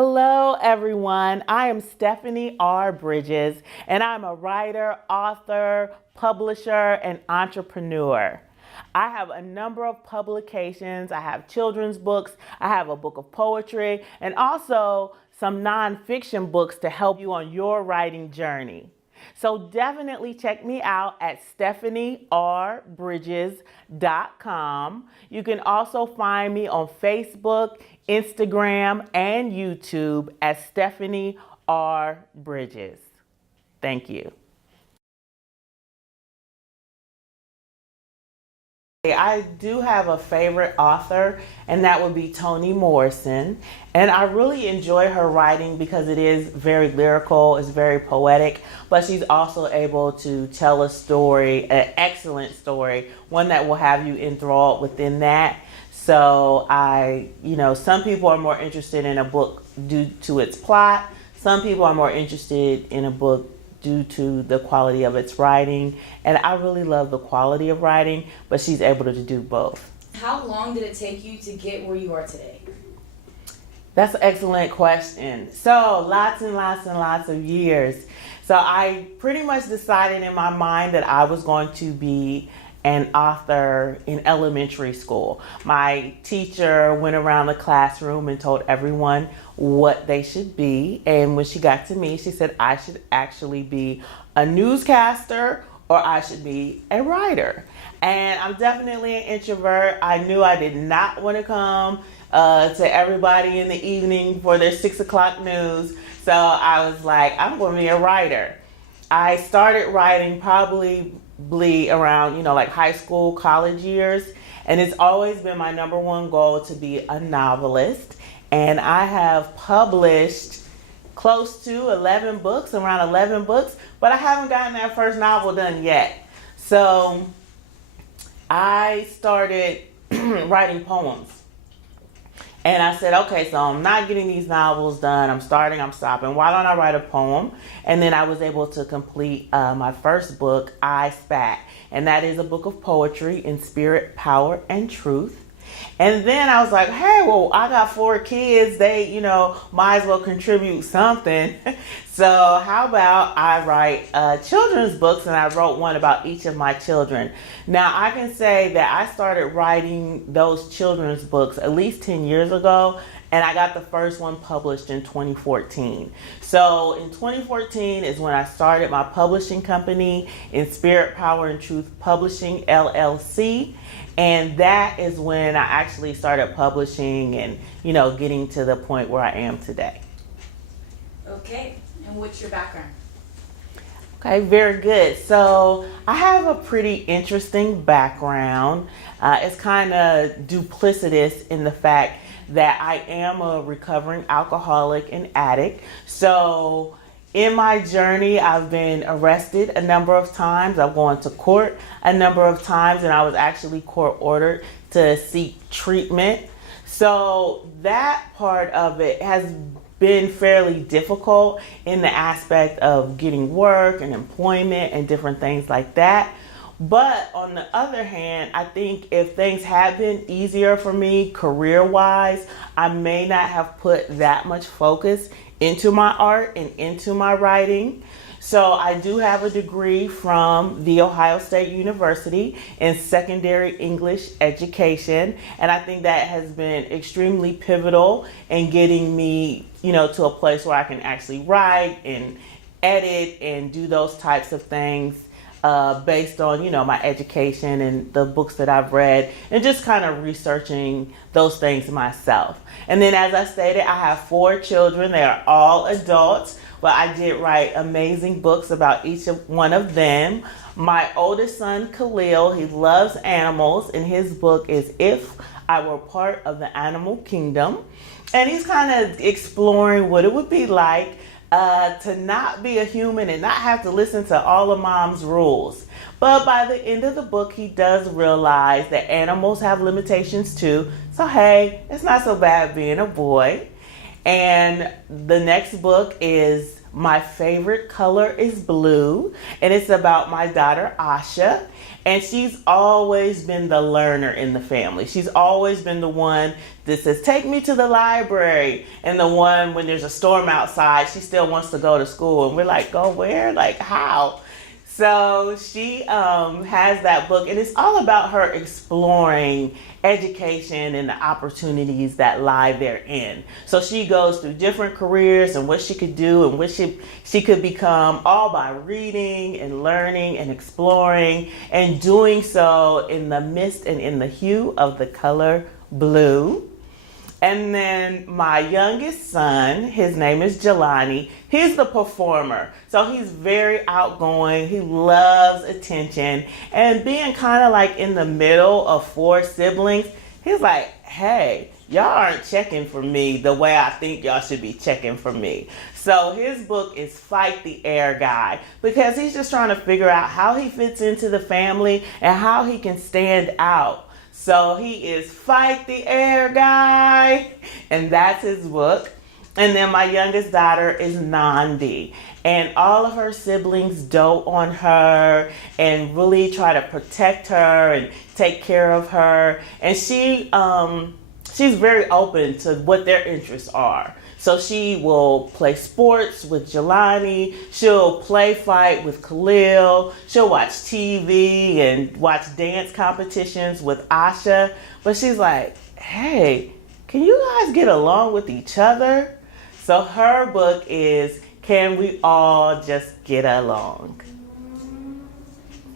Hello, everyone. I am Stephanie R. Bridges, and I'm a writer, author, publisher, and entrepreneur. I have a number of publications. I have children's books, I have a book of poetry, and also some nonfiction books to help you on your writing journey. So definitely check me out at stephaniebridges.com. You can also find me on Facebook, Instagram, and YouTube as Stephanie R. Bridges. Thank you. I do have a favorite author, and that would be Toni Morrison. And I really enjoy her writing because it is very lyrical, it's very poetic, but she's also able to tell a story, an excellent story, one that will have you enthralled within that. So some people are more interested in a book due to its plot. Some people are more interested in a book due to the quality of its writing. And I really love the quality of writing, but she's able to do both. How long did it take you to get where you are today? That's an excellent question. So lots and lots and lots of years. So I pretty much decided in my mind that I was going to be an author in elementary school. My teacher went around the classroom and told everyone what they should be. And when she got to me, she said I should actually be a newscaster or I should be a writer. And I'm definitely an introvert. I knew I did not want to come to everybody in the evening for their 6 o'clock news. So I was like, I'm going to be a writer. I started writing probably around, like high school, college years. And it's always been my number one goal to be a novelist. And I have published close to 11 books, around 11 books, but I haven't gotten that first novel done yet. So I started writing poems. And I said, okay, so I'm not getting these novels done. I'm stopping. Why don't I write a poem? And then I was able to complete my first book, I Spat. And that is a book of poetry in spirit, power, and truth. And then I was like, hey, well, I got 4 kids. They, might as well contribute something. So how about I write children's books, and I wrote one about each of my children. Now, I can say that I started writing those children's books at least 10 years ago, and I got the first one published in 2014. So in 2014 is when I started my publishing company, In Spirit, Power, and Truth Publishing, LLC. And that is when I actually started publishing and, getting to the point where I am today. Okay, and what's your background? Okay, very good. So I have a pretty interesting background. It's kind of duplicitous in the fact that I am a recovering alcoholic and addict. So in my journey, I've been arrested a number of times. I've gone to court a number of times, and I was actually court ordered to seek treatment. So that part of it has been fairly difficult in the aspect of getting work and employment and different things like that. But on the other hand, I think if things had been easier for me career-wise, I may not have put that much focus into my art and into my writing. So I do have a degree from The Ohio State University in secondary English education. And I think that has been extremely pivotal in getting me, to a place where I can actually write and edit and do those types of things based on, my education and the books that I've read and just kind of researching those things myself. And then as I stated, I have 4 children. They are all adults, but I did write amazing books about each one of them. My oldest son, Khalil, he loves animals, and his book is If I Were Part of the Animal Kingdom. And he's kind of exploring what it would be like to not be a human and not have to listen to all of mom's rules. But by the end of the book, he does realize that animals have limitations too. So hey, it's not so bad being a boy. And the next book is My favorite color is blue, and it's about my daughter Asha. And she's always been the learner in the family. She's always been the one that says, take me to the library. And the one, when there's a storm outside, she still wants to go to school. And we're like, go where? Like, how? So she has that book, and it's all about her exploring education and the opportunities that lie therein. So she goes through different careers and what she could do and what she could become, all by reading and learning and exploring, and doing so in the mist and in the hue of the color blue. And then my youngest son, his name is Jelani. He's the performer. So he's very outgoing. He loves attention. And being kind of like in the middle of 4 siblings, he's like, hey, y'all aren't checking for me the way I think y'all should be checking for me. So his book is Fight the Air Guy, because he's just trying to figure out how he fits into the family and how he can stand out. So he is Fight the Air Guy, and that's his book. And then my youngest daughter is Nandi, and all of her siblings dote on her and really try to protect her and take care of her. And she's very open to what their interests are. So she will play sports with Jelani. She'll play fight with Khalil. She'll watch TV and watch dance competitions with Asha. But she's like, hey, can you guys get along with each other? So her book is Can We All Just Get Along?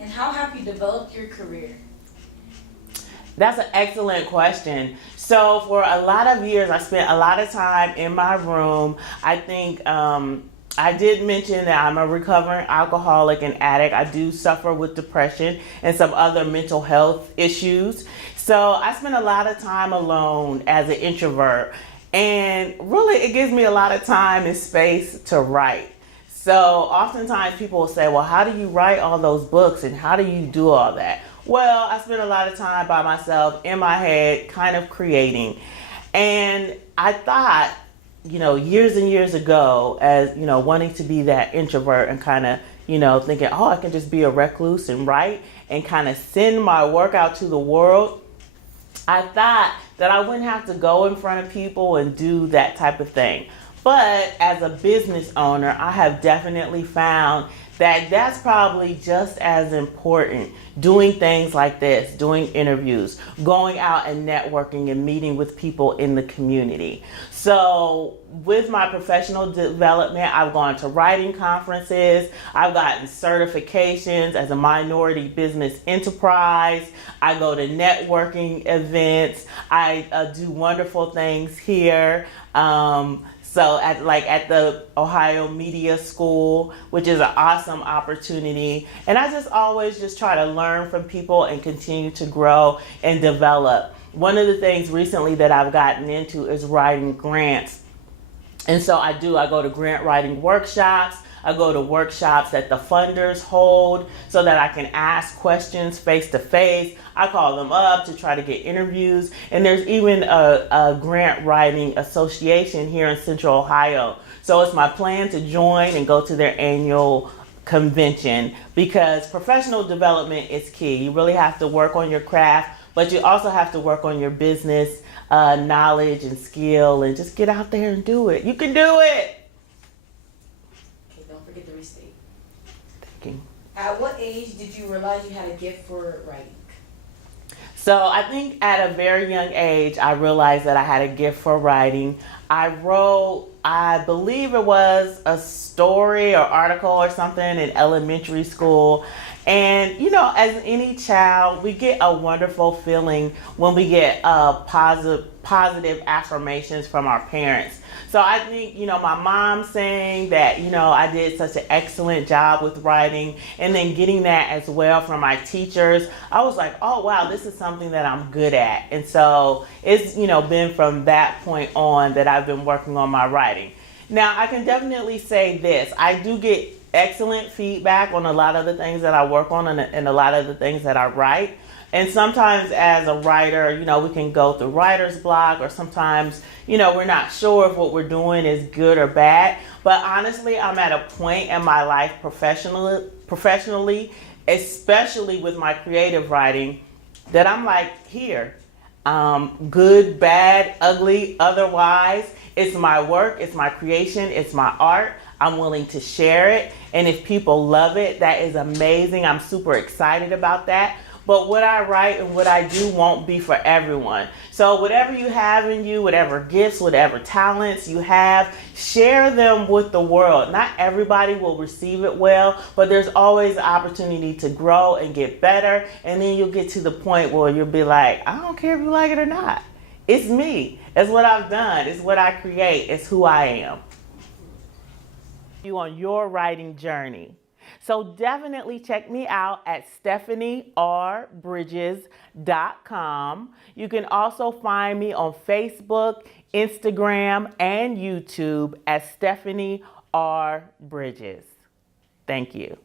And how have you developed your career? That's an excellent question. So for a lot of years, I spent a lot of time in my room. I think I did mention that I'm a recovering alcoholic and addict. I do suffer with depression and some other mental health issues. So I spend a lot of time alone as an introvert. And really, it gives me a lot of time and space to write. So oftentimes people will say, well, how do you write all those books and how do you do all that? Well, I spend a lot of time by myself in my head, kind of creating. And I thought, years and years ago, as, wanting to be that introvert and kind of, thinking, oh, I can just be a recluse and write and kind of send my work out to the world. I thought that I wouldn't have to go in front of people and do that type of thing. But as a business owner, I have definitely found that that's probably just as important. Doing things like this, doing interviews, going out and networking and meeting with people in the community. So with my professional development, I've gone to writing conferences. I've gotten certifications as a minority business enterprise. I go to networking events. I do wonderful things here. So at the Ohio Media School, which is an awesome opportunity. And I just always just try to learn from people and continue to grow and develop. One of the things recently that I've gotten into is writing grants. And so I go to grant writing workshops. I go to workshops that the funders hold so that I can ask questions face to face. I call them up to try to get interviews. And there's even a grant writing association here in Central Ohio. So it's my plan to join and go to their annual convention, because professional development is key. You really have to work on your craft, but you also have to work on your business knowledge and skill, and just get out there and do it. You can do it. Don't forget the restate. Thank you. At what age did you realize you had a gift for writing? So I think at a very young age, I realized that I had a gift for writing. I wrote, I believe it was a story or article or something in elementary school. And, as any child, we get a wonderful feeling when we get positive affirmations from our parents. So I think, my mom saying that, I did such an excellent job with writing, and then getting that as well from my teachers, I was like, oh, wow, this is something that I'm good at. And so it's, been from that point on that I've been working on my writing. Now, I can definitely say this. I do get excellent feedback on a lot of the things that I work on and a lot of the things that I write. And sometimes as a writer, we can go through writer's block, or sometimes, we're not sure if what we're doing is good or bad. But honestly, I'm at a point in my life professionally, especially with my creative writing, that I'm like, here, good, bad, ugly, otherwise, it's my work, it's my creation, it's my art. I'm willing to share it. And if people love it, that is amazing. I'm super excited about that. But what I write and what I do won't be for everyone. So whatever you have in you, whatever gifts, whatever talents you have, share them with the world. Not everybody will receive it well, but there's always an opportunity to grow and get better. And then you'll get to the point where you'll be like, I don't care if you like it or not. It's me. It's what I've done. It's what I create. It's who I am. You on your writing journey. So definitely check me out at StephanieRBridges.com. You can also find me on Facebook, Instagram, and YouTube as Stephanie R. Bridges. Thank you.